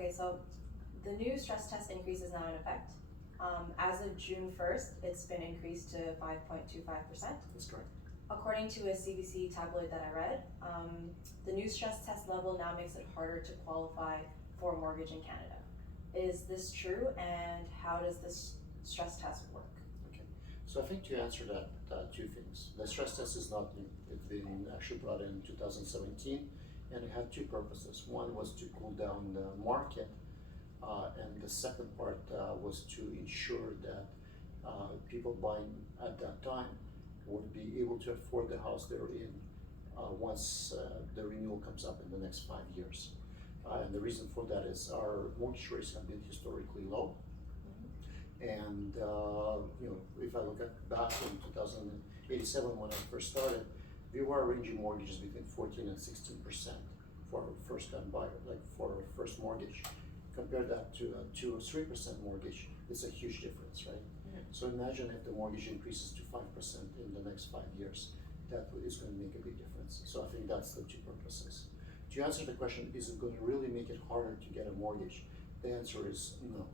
Okay, so the new stress test increase is now in effect. As of June 1st, it's been increased to 5.25%. That's correct. According to a CBC tabloid that I read, the new stress test level now makes it harder to qualify for a mortgage in Canada. Is this true, and how does this stress test work? Okay, so I think to answer that, two things. The stress test is not new. It's been actually brought in 2017, and it had two purposes. One was to cool down the market, and the second part was to ensure that people buying at that time would be able to afford the house they're in once the renewal comes up in the next 5 years. And the reason for that is our mortgage rates have been historically low. And if I look at back in 2087 when I first started, we were arranging mortgages between 14 and 16% for a first-time buyer, like for a first mortgage. Compare that to a 2 or 3% mortgage, it's a huge difference, right? So imagine if the mortgage increases to 5% in the next 5 years, that is going to make a big difference. So I think that's the two purposes. To answer the question, is it going to really make it harder to get a mortgage? The answer is no,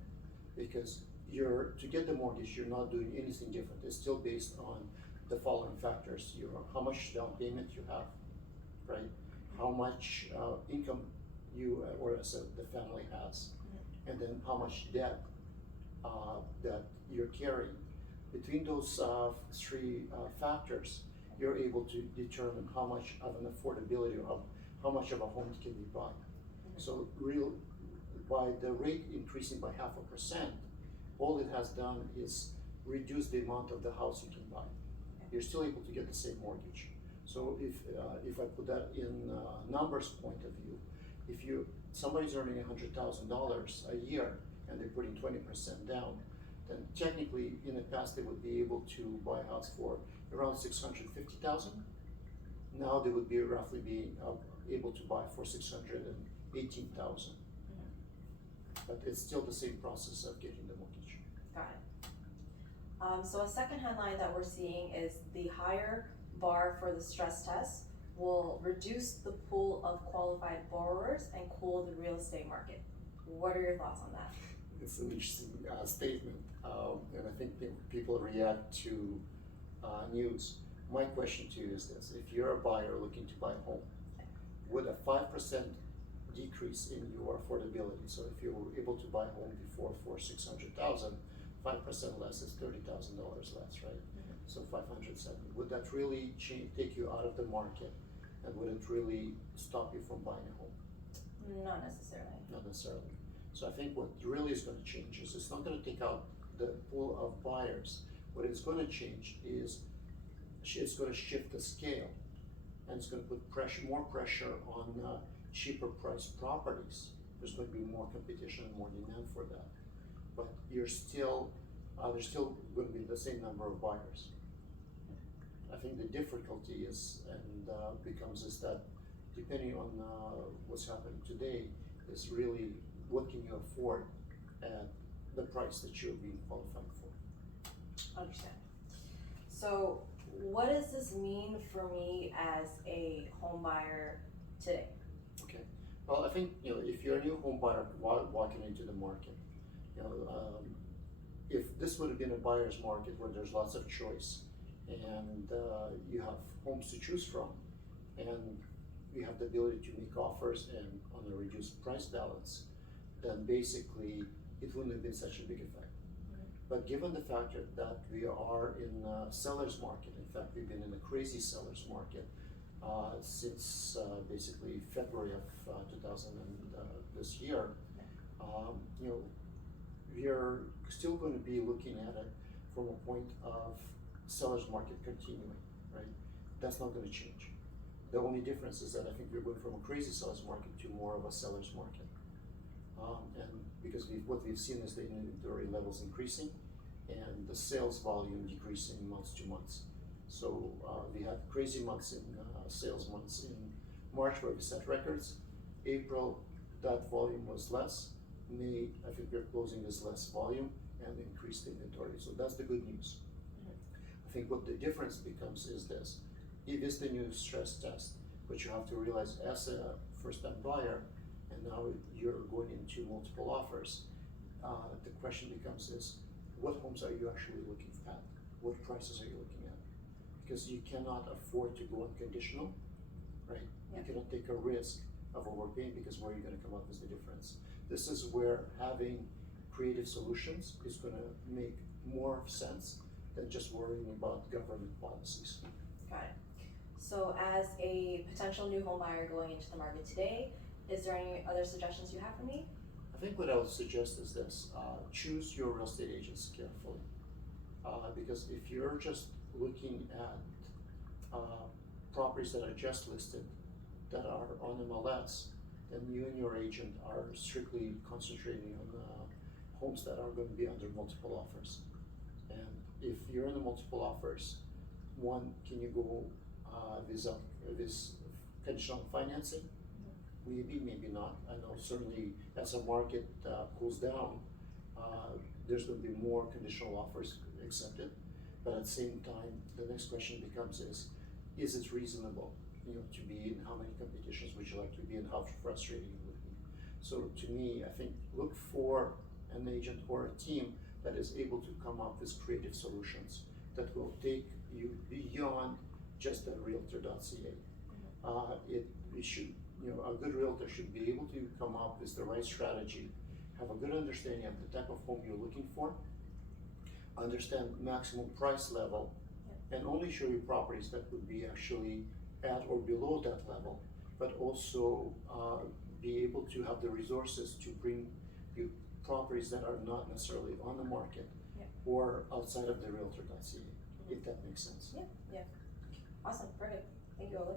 because to get the mortgage, you're not doing anything different. It's still based on the following factors: how much down payment you have, right? How much income you or the family has, and then how much debt that you're carrying. Between those three factors, you're able to determine how much of an affordability or how much of a home can you buy. So by the rate increasing by 0.5%, all it has done is reduce the amount of the house you can buy. You're still able to get the same mortgage. So if I put that in numbers point of view, if somebody's earning $100,000 a year and they're putting 20% down, then technically in the past they would be able to buy a house for around $650,000. Now they would be roughly able to buy for $618,000. But it's still the same process of getting the mortgage. Got it. So a second headline that we're seeing is the higher bar for the stress test will reduce the pool of qualified borrowers and cool the real estate market. What are your thoughts on that? It's an interesting statement, and I think people react to news. My question to you is this: if you're a buyer looking to buy a home, would a 5% decrease in your affordability, so if you were able to buy a home before for $600,000, 5% less is $30,000 less, right? So 570. Would that really take you out of the market, and would it really stop you from buying a home? Not necessarily. Not necessarily. So I think what really is going to change is it's not going to take out the pool of buyers. What it's going to change is it's going to shift the scale, and it's going to put more pressure on cheaper priced properties. There's going to be more competition and more demand for that. But there's still going to be the same number of buyers. I think the difficulty is is that depending on what's happening today, is really what can you afford at the price that you're being qualified for. Understand. So what does this mean for me as a home buyer today? Okay. Well, I think if you're a new home buyer walking into the market, if this would have been a buyer's market where there's lots of choice and you have homes to choose from, and you have the ability to make offers and on a reduced price balance, then basically it wouldn't have been such a big effect. But given the fact that we are in a seller's market, in fact we've been in a crazy seller's market since basically February of 2000 this year, we are still going to be looking at it from a point of seller's market continuing, right? That's not going to change. The only difference is that I think we're going from a crazy seller's market to more of a seller's market. And because what we've seen is the inventory levels increasing and the sales volume decreasing months to months. So we had crazy months in sales months in March where we set records. April, that volume was less. May, I think we're closing this less volume and increased inventory. So that's the good news. I think what the difference becomes is this: it is the new stress test, but you have to realize as a first-time buyer, and now you're going into multiple offers, the question becomes is, what homes are you actually looking at? What prices are you looking at? Because you cannot afford to go unconditional, right? Yeah. You cannot take a risk of overpaying, because where are you gonna come up with the difference? This is where having creative solutions is gonna make more sense than just worrying about government policies. Got it. So as a potential new home buyer going into the market today, is there any other suggestions you have for me? I think what I would suggest is this, choose your real estate agents carefully. Because if you're just looking at, properties that are just listed, that are on MLS, then you and your agent are strictly concentrating on, homes that are going to be under multiple offers. And if you're in the multiple offers, one, can you go, this conditional financing? Maybe, maybe not. I know certainly as the market cools down, there's going to be more conditional offers accepted. But at the same time, the next question becomes is it reasonable, to be in? How many competitions would you like to be in? How frustrating it would be. So to me, I think look for an agent or a team that is able to come up with creative solutions that will take you beyond just the realtor.ca. We should, a good realtor should be able to come up with the right strategy, have a good understanding of the type of home you're looking for, understand maximum price level, and only show you properties that would be actually at or below that level, but also be able to have the resources to bring you properties that are not necessarily on the market or outside of the realtor.ca, if that makes sense. Yeah. Awesome, perfect. Thank you, Oleg.